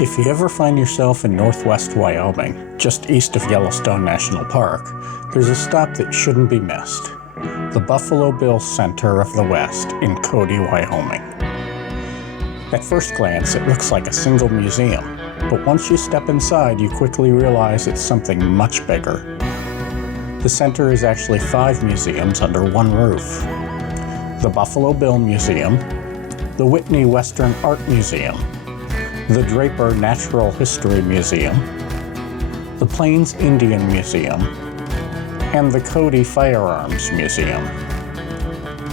If you ever find yourself in northwest Wyoming, just east of Yellowstone National Park, there's a stop that shouldn't be missed. The Buffalo Bill Center of the West in Cody, Wyoming. At first glance, it looks like a single museum, but once you step inside, you quickly realize it's something much bigger. The center is actually 5 museums under one roof. The Buffalo Bill Museum, the Whitney Western Art Museum, the Draper Natural History Museum, the Plains Indian Museum, and the Cody Firearms Museum.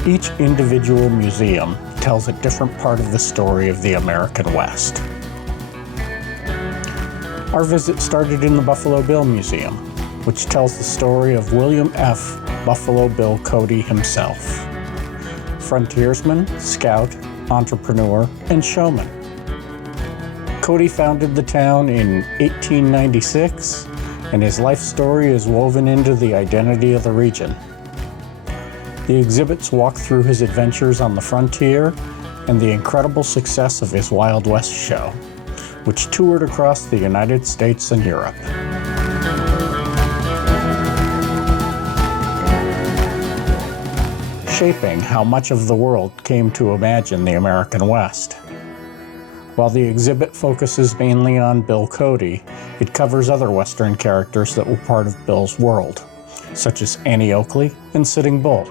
Each individual museum tells a different part of the story of the American West. Our visit started in the Buffalo Bill Museum, which tells the story of William F. Buffalo Bill Cody himself. Frontiersman, scout, entrepreneur, and showman. Cody founded the town in 1896, and his life story is woven into the identity of the region. The exhibits walk through his adventures on the frontier and the incredible success of his Wild West show, which toured across the United States and Europe. Shaping how much of the world came to imagine the American West. While the exhibit focuses mainly on Bill Cody, it covers other Western characters that were part of Bill's world, such as Annie Oakley and Sitting Bull.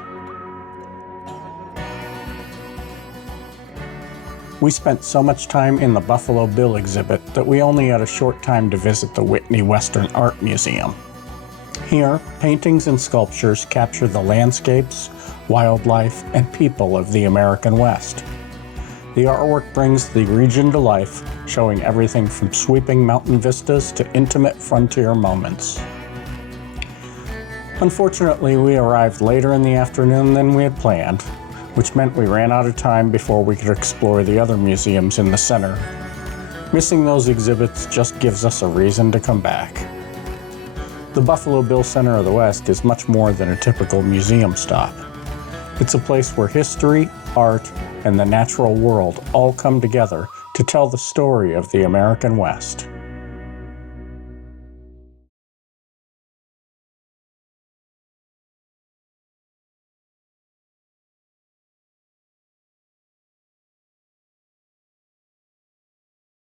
We spent so much time in the Buffalo Bill exhibit that we only had a short time to visit the Whitney Western Art Museum. Here, paintings and sculptures capture the landscapes, wildlife, and people of the American West. The artwork brings the region to life, showing everything from sweeping mountain vistas to intimate frontier moments. Unfortunately, we arrived later in the afternoon than we had planned, which meant we ran out of time before we could explore the other museums in the center. Missing those exhibits just gives us a reason to come back. The Buffalo Bill Center of the West is much more than a typical museum stop. It's a place where history, art, and the natural world all come together to tell the story of the American West.